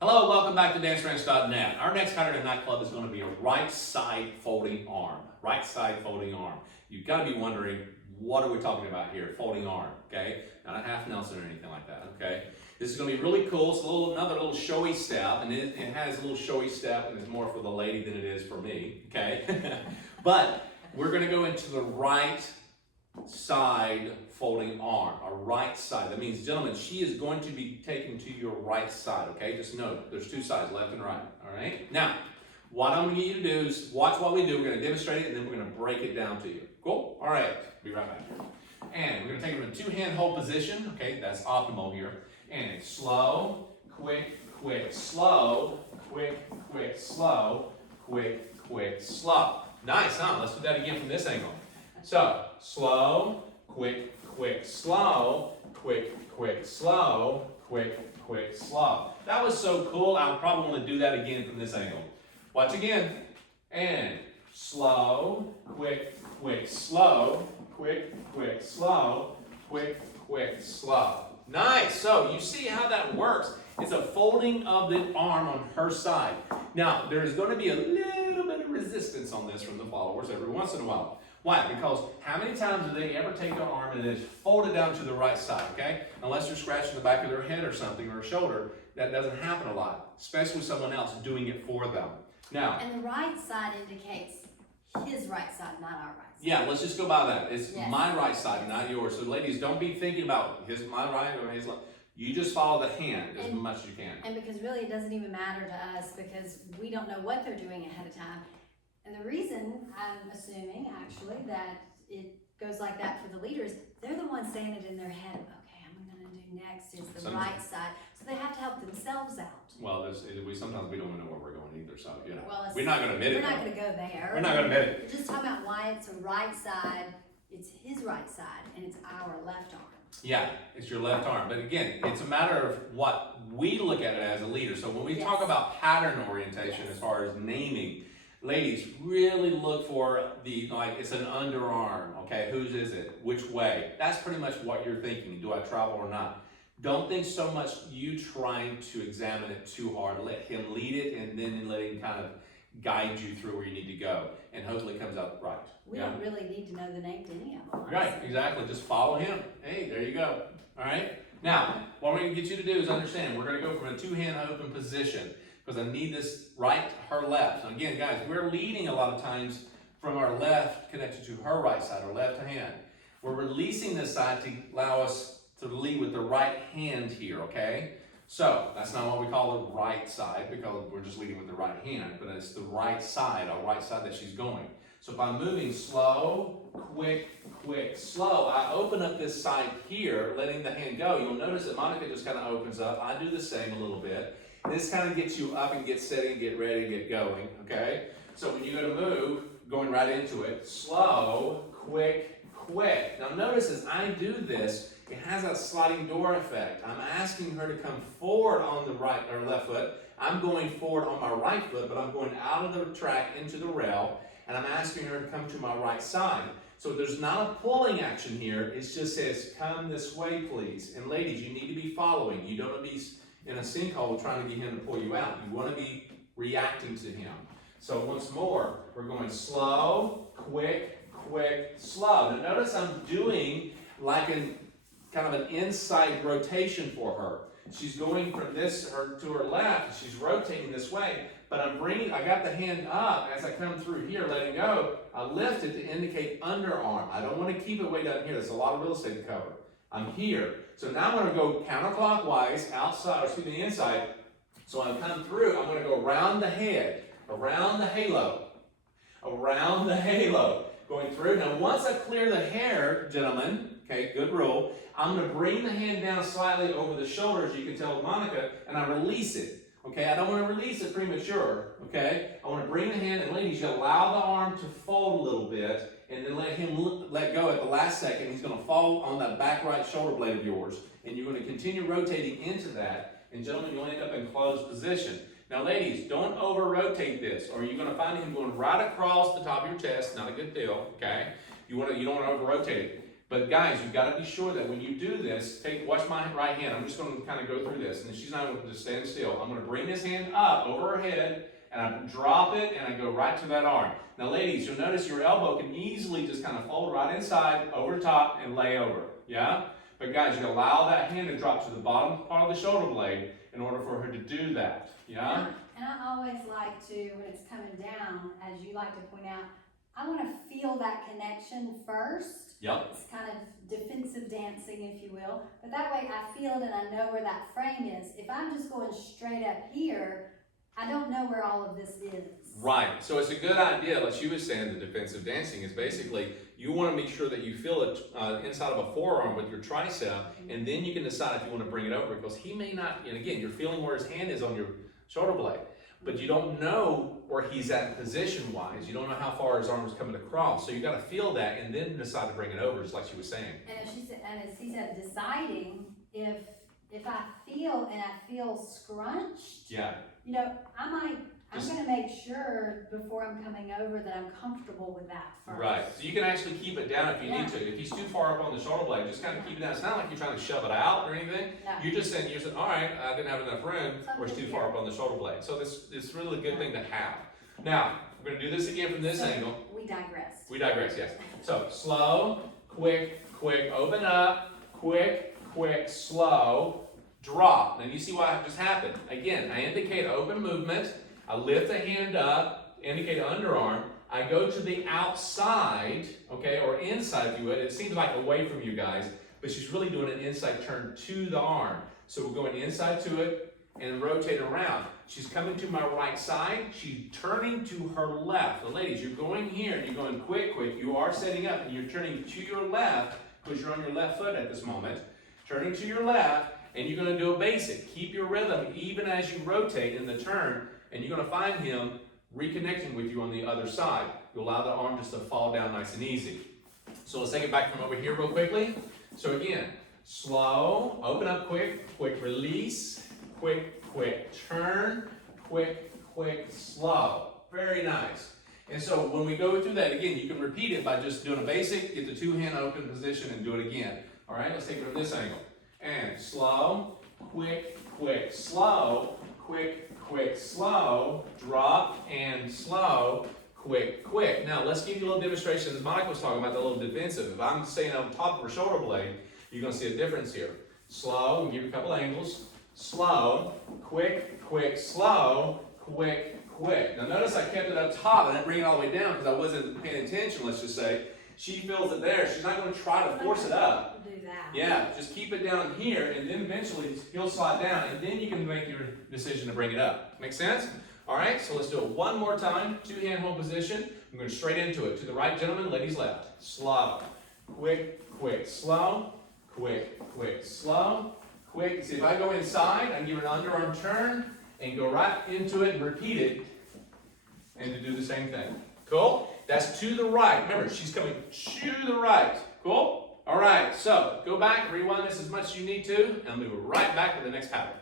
Hello, welcome back to DanceRanch.net. Our next pattern in Nightclub is going to be a right side folding arm. Right side folding arm. You've got to be wondering, what are we talking about here? Folding arm, okay? Not a half Nelson or anything like that, okay? This is going to be really cool. It's another little showy step, and it has a little showy step, and it's more for the lady than it is for me, okay? But we're going to go into the right side folding arm, a right side. That means, gentlemen, she is going to be taken to your right side, okay? Just note, there's two sides, left and right, all right? Now, what I'm going to get you to do is watch what we do. We're going to demonstrate it, and then we're going to break it down to you. Cool? All right, be right back. And we're going to take it in a two-hand hold position, okay? That's optimal here. And it's slow, quick, quick, slow, quick, quick, slow, quick, quick, slow. Nice, huh? Let's do that again from this angle. So, slow, quick, quick, slow, quick, quick, slow, quick, quick, slow. That was so cool, I'll probably want to do that again from this angle. Watch again. And slow, quick, quick, slow, quick, quick, slow, quick, quick, slow. Nice. So, you see how that works. It's a folding of the arm on her side. Now, there's going to be a little bit of resistance on this from the followers every once in a while. Why? Because how many times do they ever take their arm and then fold it down to the right side, okay? Unless you're scratching the back of their head or something, or a shoulder, that doesn't happen a lot, especially with someone else doing it for them. Now, and the right side indicates his right side, not our right side. Yeah, let's just go by that. It's yes. My right side, not yours. So ladies, don't be thinking about my right or his left. You just follow the hand as much as you can. And because really it doesn't even matter to us because we don't know what they're doing ahead of time. And the reason, I'm assuming, actually, that it goes like that for the leaders, they're the ones saying it in their head, okay, I'm going to do next is the right side. So they have to help themselves out. Well, sometimes we don't know where we're going either, so, you know. Well, we're not going to admit it. We're not going to go there. We're not going to admit it. We're just talking about why it's a right side, it's his right side, and it's our left arm. Yeah, it's your left arm. But again, it's a matter of what we look at it as a leader. So when we yes. talk about pattern orientation yes. as far as naming, ladies, really look for it's an underarm, okay? Whose is it? Which way? That's pretty much what you're thinking. Do I travel or not? Don't think so much you trying to examine it too hard. Let him lead it and then let him kind of guide you through where you need to go. And hopefully it comes out right. We don't really need to know the name to any of them. Right, exactly. Just follow him. Hey, there you go. All right? Now, what we're going to get you to do is understand. We're going to go from a two-hand open position because I need this right, her left. So again, guys, we're leading a lot of times from our left connected to her right side, or left hand. We're releasing this side to allow us to lead with the right hand here, okay? So, that's not what we call the right side because we're just leading with the right hand, but it's the right side, our right side that she's going. So if I'm moving slow, quick, quick, slow, I open up this side here, letting the hand go. You'll notice that Monica just kind of opens up. I do the same a little bit. This kind of gets you up and get set and get ready and get going, okay? So when you go to move, going right into it, slow, quick, quick. Now notice as I do this, it has a sliding door effect. I'm asking her to come forward on the right or left foot. I'm going forward on my right foot, but I'm going out of the track into the rail, and I'm asking her to come to my right side. So there's not a pulling action here. It just says, come this way, please. And ladies, you need to be following. You don't want to be in a sinkhole trying to get him to pull you out. You want to be reacting to him. So once more, we're going slow, quick, quick, slow. Now notice I'm doing like kind of an inside rotation for her. She's going from to her left, she's rotating this way, but I got the hand up as I come through here, letting go. I lift it to indicate underarm. I don't want to keep it way down here. There's a lot of real estate to cover. I'm here. So now I'm going to go counterclockwise, inside. So when I come through, I'm going to go around the head, around the halo, going through. Now once I clear the hair, gentlemen, okay, good rule, I'm going to bring the hand down slightly over the shoulders, you can tell with Monica, and I release it. Okay, I don't want to release it premature. Okay, I want to bring the hand, and ladies, you allow the arm to fold a little bit, and then let him let go at the last second. He's going to fall on that back right shoulder blade of yours, and you're going to continue rotating into that, and gentlemen, you'll end up in closed position. Now, ladies, don't over-rotate this, or you're going to find him going right across the top of your chest. Not a good deal, okay? You don't want to over-rotate it. But guys, you've got to be sure that when you do this, watch my right hand. I'm just going to kind of go through this, and she's not going to just stand still. I'm going to bring this hand up over her head, and I drop it, and I go right to that arm. Now, ladies, you'll notice your elbow can easily just kind of fold right inside, over the top, and lay over. Yeah? But guys, you allow that hand to drop to the bottom part of the shoulder blade in order for her to do that. Yeah? And I always like to, when it's coming down, as you like to point out, I want to feel that connection first. Yep. It's kind of defensive dancing, if you will. But that way I feel it and I know where that frame is. If I'm just going straight up here, I don't know where all of this is. Right. So it's a good idea, like she was saying, the defensive dancing is basically you want to make sure that you feel it inside of a forearm with your tricep, and then you can decide if you want to bring it over, because he may not, and again, you're feeling where his hand is on your shoulder blade, but you don't know where he's at position-wise. You don't know how far his arm is coming across. So you got to feel that and then decide to bring it over, just like she was saying. And as he said, deciding if I feel scrunched, yeah, you know, I'm going to make sure before I'm coming over that I'm comfortable with that first. Right. So you can actually keep it down if you need to. If he's too far up on the shoulder blade, just kind of keep it down. It's not like you're trying to shove it out or anything. No. You're just saying, all right, I didn't have enough room, or it's too far up on the shoulder blade. So it's really a good thing to have. Now, we're going to do this again from this angle. We digress. We digress, yes. So slow, quick, open up, quick, slow, drop. Now you see what just happened. Again, I indicate open movement. I lift the hand up, indicate underarm. I go to the outside, okay, or inside if you would. It seems like away from you guys, but she's really doing an inside turn to the arm. So we're going inside to it and rotate around. She's coming to my right side. She's turning to her left. Now, ladies, you're going here and you're going quick. You are setting up and you're turning to your left because you're on your left foot at this moment. Turning to your left, and you're going to do a basic. Keep your rhythm even as you rotate in the turn. And you're going to find him reconnecting with you on the other side. You allow the arm just to fall down nice and easy. So let's take it back from over here real quickly. So again, slow, open up quick release, quick turn, quick, slow. Very nice. And so when we go through that, again, you can repeat it by just doing a basic, get the two-hand open position and do it again. All right, let's take it from this angle. And slow, quick, slow, quick, slow, drop, and slow, quick. Now, let's give you a little demonstration. As Mike was talking about, the little defensive. If I'm staying on top of her shoulder blade, you're going to see a difference here. Slow, we'll give you a couple angles. Slow, quick, slow, quick. Now, notice I kept it up top. I didn't bring it all the way down because I wasn't paying attention, let's just say. She feels it there. She's not going to try to force it up. Do that. Yeah, just keep it down here, and then eventually he'll slide down, and then you can make your decision to bring it up. Make sense? All right, so let's do it one more time. Two-hand hold position. I'm going straight into it. To the right, gentlemen, ladies left. Slow. Quick, slow. Quick, slow. Quick. See, if I go inside, I can give an underarm turn and go right into it and repeat it, and to do the same thing. Cool? That's to the right. Remember, she's coming to the right. Cool? All right, so go back, rewind this as much as you need to, and move right back to the next pattern.